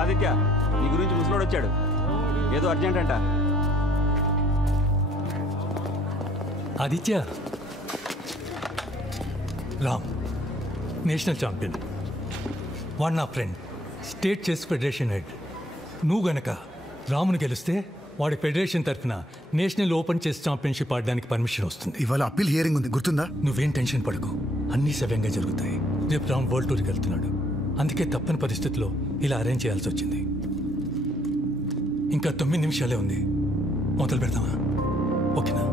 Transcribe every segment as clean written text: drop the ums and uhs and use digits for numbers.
ఆదిత్య, నీ గురించి ముసలోడు వచ్చాడు, ఏదో అర్జెంట్ అంట. ఆదిత్య, రామ్ నేషనల్ ఛాంపియన్, వాడు నా friend, state chess federation head. నువ్వు గనక రామును గెలిస్తే వాడి ఫెడరేషన్ తరఫున నేషనల్ ఓపెన్ చెస్ ఛాంపియన్షిప్ ఆడడానికి పర్మిషన్ వస్తుంది. ఇవాళ అప్పీల్ హియరింగ్ ఉంది, గుర్తుందా? నువ్వేం టెన్షన్ పడకు, అన్నీ సవ్యంగా జరుగుతాయి. రేపు రామ్ వరల్డ్ టూర్కి వెళ్తున్నాడు, అందుకే తప్పని పరిస్థితుల్లో ఇలా అరేంజ్ చేయాల్సి వచ్చింది. ఇంకా 9 నిమిషాలే ఉంది, మొదలు పెడతామా? ఓకేనా?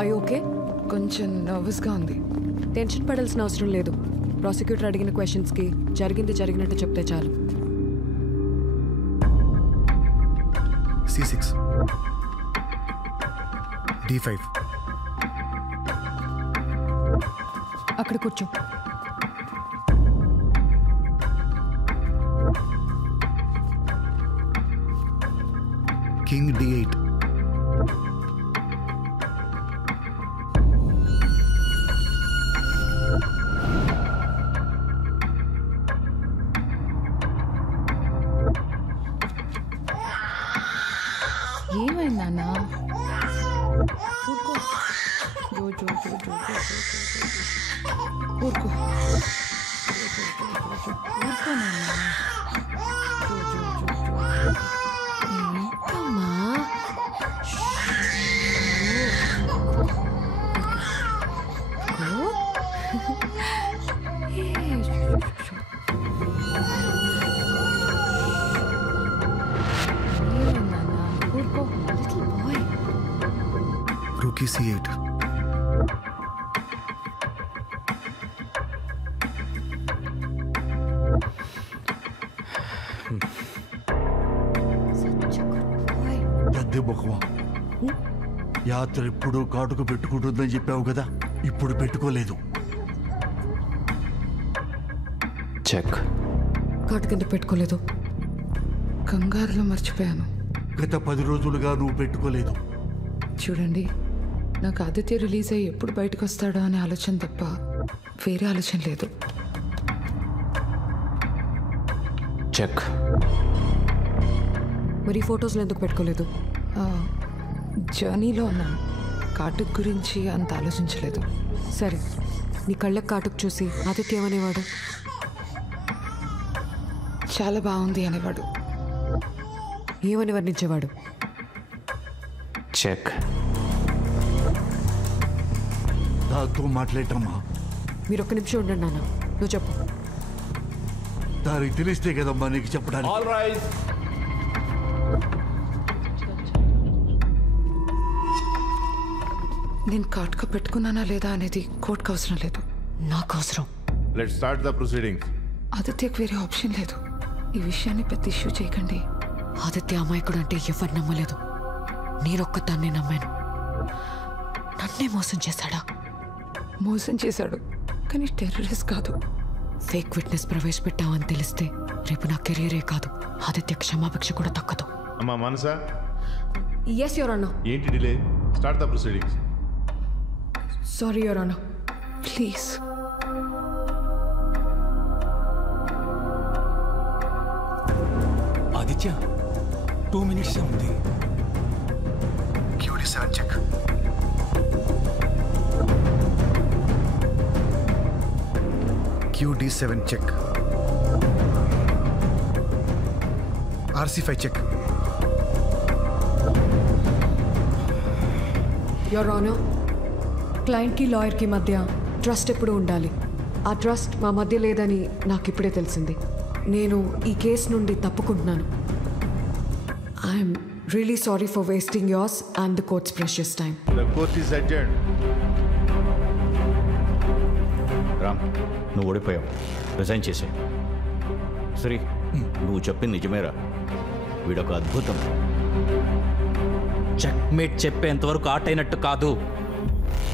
అయ్యి ఓకే. కొంచెం నర్వస్గా ఉంది. టెన్షన్ పడాల్సిన అవసరం లేదు. ప్రాసిక్యూటర్ అడిగిన క్వశ్చన్స్కి జరిగింది జరిగినట్టు చెప్తే చాలు. C6 D5 అక్కడ కూర్చో. కింగ్ D8 ఏమైంది నాన్న? ఊరుకో ఊరుకో నాన్న. ఏంటమ్మా? Rookie C8 దద్దే బొక్కవా, యాత్ర ఎప్పుడు కాటుకు పెట్టుకుంటుందని చెప్పావు కదా, ఇప్పుడు పెట్టుకోలేదు. చెక్. కాటు కింద పెట్టుకోలేదు, కంగారులో మర్చిపోయాను. గత 10 రోజులుగా నువ్వు పెట్టుకోలేదు. చూడండి, నాకు ఆదిత్య రిలీజ్ అయ్యి ఎప్పుడు బయటకు వస్తాడో అనే ఆలోచన తప్ప వేరే ఆలోచన లేదు. చెక్. మరి ఫొటోస్లో ఎందుకు పెట్టుకోలేదు? జర్నీలో ఉన్నాను, కాటుక్ గురించి అంత ఆలోచించలేదు. సరే, నీ కళ్ళకు కాటుకు చూసి ఆదిత్య ఏమనేవాడు? చాలా బాగుంది అనేవాడు. ఏమని వర్ణించేవాడు? చెక్. దాంతో మాట్లాడటమ్మా. మీరు ఒక్క నిమిషం ఉండండి నాన్న, నువ్వు చెప్పు. దానికి తెలిస్తే కదమ్మా నీకు చెప్పడానికి. నేను కాటుక పెట్టుకున్నానా లేదా అనేది కోర్టుకు అవసరం లేదు, నాకు అవసరం. Let's start the proceedings. ఆదిత్యకు వేరే ఆప్షన్ లేదు. ఈ విషయాన్ని పెద్ద ఇష్యూ చేయకండి. ఆదిత్య అమాయకుడు అంటే ఎవరు నమ్మలేదు, నేనొక్కదాన్నే నమ్మాను. నన్నే మోసం చేశాడా? మోసం చేశాడు, కానీ టెర్రరిస్ట్ కాదు. ఫేక్ విట్నెస్ ప్రవేశపెట్టామని తెలిస్తే రేపు నా కెరీరే కాదు, ఆదిత్య క్షమాభిక్ష కూడా తక్కదు. అమ్మా మనసా, ఎస్ యువర్ అన్నా. ఏంటి delay? Start the proceedings. Sorry your honour. Please. Aditya, 2 minutes ఉంది. QD7 check. QD7 check. RC5 check. Your honour, క్లయింట్కి లాయర్కి మధ్య ట్రస్ట్ ఎప్పుడు ఉండాలి. ఆ ట్రస్ట్ మా మధ్య లేదని నాకు ఇప్పుడే తెలిసింది. నేను ఈ కేసు నుండి తప్పుకుంటున్నాను. I'm really sorry for wasting yours and the court's precious time. The court is adjourned. Ram, నువ్వు ఓడిపోయావు, రిజైన్ చేసే. శ్రీ, నువ్వు చెప్పింది నిజమేరా, వీడొక అద్భుతం. చెక్మేట్ చెప్పేంతవరకు ఆట అయినట్టు కాదు.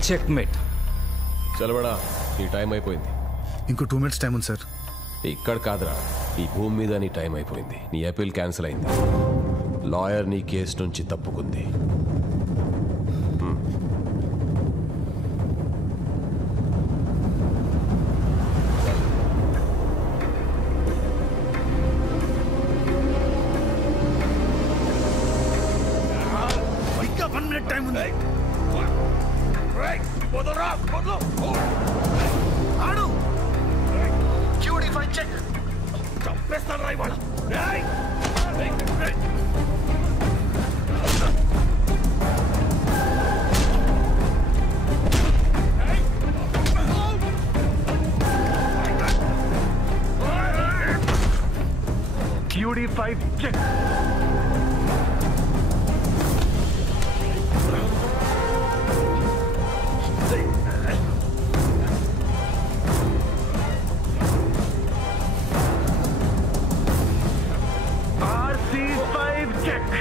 చెక్మేట్. చలబడా, నీ టైం అయిపోయింది. ఇంకో 2 minutes టైం ఉంది సార్. ఇక్కడ కాదురా, ఈ భూమి మీద నీ టైం అయిపోయింది. నీ అపీల్ క్యాన్సిల్ అయింది. లాయర్ నీ కేసు నుంచి తప్పుకుంది. 2D5 check. RC5 check.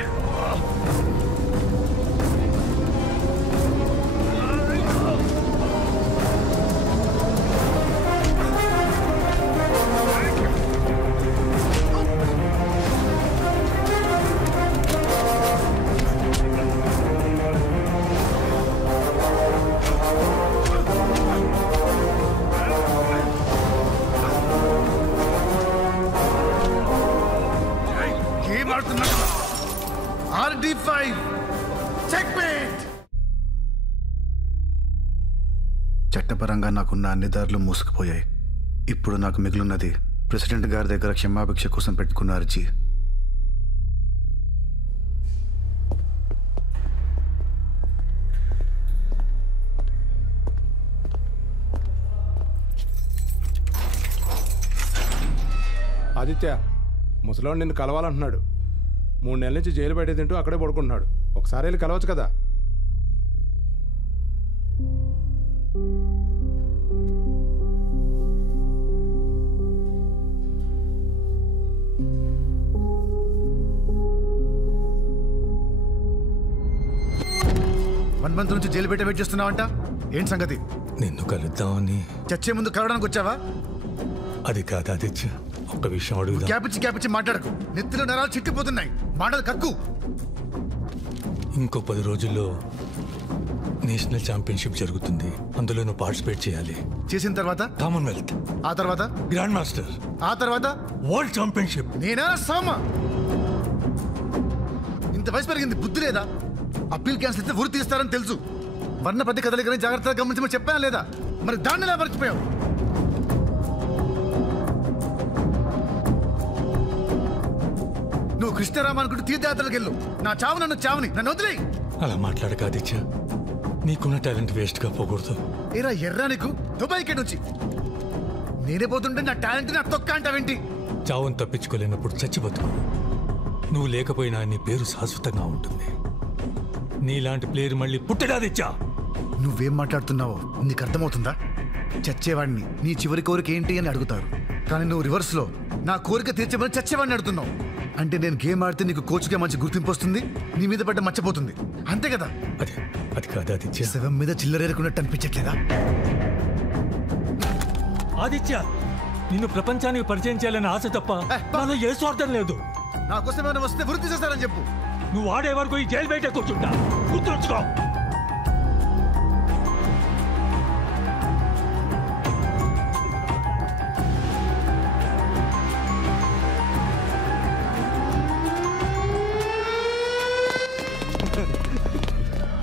ఏం ఆడుతున్నా? RD5 checkmate. చట్టపరంగా నాకున్న అన్ని దారులు మూసుకుపోయాయి. ఇప్పుడు నాకు మిగిలినది ప్రెసిడెంట్ గారి దగ్గర క్షమాభిక్ష కోసం పెట్టుకున్న అర్జీ. ఆదిత్య, ముసలోడు నిన్ను కలవాలంటున్నాడు. 3 నెలల నుంచి జైలు బయట తింటూ అక్కడే పడుకుంటున్నాడు. ఒకసారి వెళ్ళి కలవచ్చు కదా. వన్ మంత్ నుంచి జైలు బయట వెయిట్ చేస్తున్నావంట. ఏంటి సంగతి? నిన్ను కలుద్దామని. చచ్చే ముందు కలవడానికి వచ్చావా? అది కాదు ఆదిత్య, ఒక్క విషయం అడుగుదా. క్యాపిచ్చి మాట్లాడకు. నెత్తిలో నరాలు చిట్టిపోతున్నాయి. మాటలు కక్కు. ఇంకో 10 రోజుల్లో నేషనల్ ఛాంపియన్షిప్ జరుగుతుంది. అందులో నువ్వు పార్టిసిపేట్ చేయాలి. చేసిన తర్వాత కామన్వెల్త్, ఆ తర్వాత గ్రాండ్ మాస్టర్, ఆ తర్వాత వరల్డ్ ఛాంపియన్షిప్. నేనా సామా? ఇంత వయసు పెరిగింది, బుద్ధి లేదా? అప్పీల్ క్యాన్సిల్ అయితే ఊరు తీస్తారని తెలుసు. వర్ణపతి కదలికని జాగ్రత్తగా గమనించమని చెప్పానా లేదా? మరి దాన్ని ఎలా మర్చిపోయావు? నువ్వు కృష్ణరామ అనుకుంటూ తీర్థయాత్రలకు వెళ్ళు. నా చావు నన్ను వదిలేయి. అలా మాట్లాడక ఆదిత్య, నీకున్న టాలెంట్ వేస్ట్గా పోకూడదు. ఏరా ఎర్రా నీకు దుబాయ్కి నుంచి నేనే పోతుంటే నా టాలెంట్ నా తొక్క అంటావేంటి? చావును తప్పించుకోలేనప్పుడు చచ్చిపోతావు. నువ్వు లేకపోయినా నీ పేరు శాశ్వతంగా ఉంటుంది. నీలాంటి ప్లేయర్ మళ్ళీ పుట్టడాదిచ్చా. నువ్వేం మాట్లాడుతున్నావో నీకు అర్థమవుతుందా? చచ్చేవాడిని నీ చివరి కోరిక ఏంటి అని అడుగుతారు, కానీ నువ్వు రివర్స్లో నా కోరిక తీర్చమని చచ్చేవాడిని అడుగుతున్నావు. అంటే నేను గేమ్ ఆడితే నీకు కోచ్గా మంచి గుర్తింపు వస్తుంది, నీ మీద పడ్డ మర్చిపోతుంది, అంతే కదా? అది కాదు ఆదిత్య. శవం మీద చిల్లరేరుకున్నట్టు అనిపించట్లేదా? ఆదిత్య, నిన్ను ప్రపంచానికి పరిచయం చేయాలని ఆశ తప్ప నాలో ఏ స్వార్థం లేదు. నా కోసం ఏమైనా వస్తే వృత్తి తీసేస్తారని చెప్పు. నువ్వు ఆడే వరకు ఈ జైలు బయట కూర్చుంటా, గుర్తుంచుకో.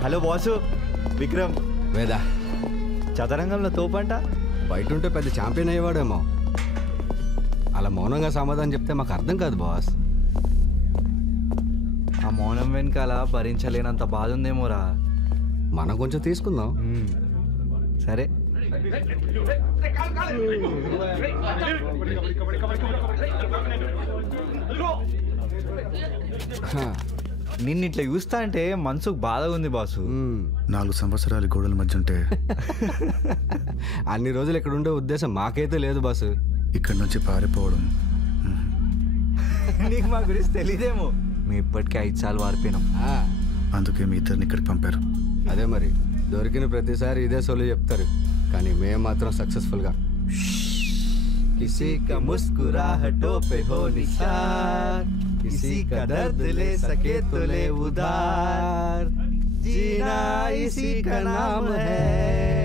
Hello boss, Vikram. వేదా చదరంగంలో తోపంట. బయట ఉంటే పెద్ద ఛాంపియన్ అయ్యేవాడేమో. అలా మౌనంగా సమాధానం చెప్తే మాకు అర్థం కాదు బాస్. ఆ మౌనం వెనకాల భరించలేనంత బాధ ఉందేమోరా. మనం కొంచెం తీసుకుందాం. సరే. నిన్ను ఇట్లా చూస్తా అంటే మనసుకు బాధగా ఉంది బాసు. 4 సంవత్సరాలు గోడల మధ్య ఉంటే అన్ని రోజులు ఇక్కడ ఉండే ఉద్దేశం మాకైతే లేదు బాసు. ఇక్కడి నుంచి పారిపోవడం. నీకు మా గురించి తెలీదేమో. మేము ఇప్పటికే 5 సార్లు వారిపోయినాం. అందుకే మీ ఇద్దరిని ఇక్కడికి పంపారు. అదే మరి, దొరికిన ప్రతిసారి ఇదే సోలు చెప్తారు, కానీ మేము మాత్రం సక్సెస్ఫుల్గా. किसी का मुस्कुराहटों पे हो निशान, किसी का दर्द ले सके तो ले उधार, जीना इसी का नाम है.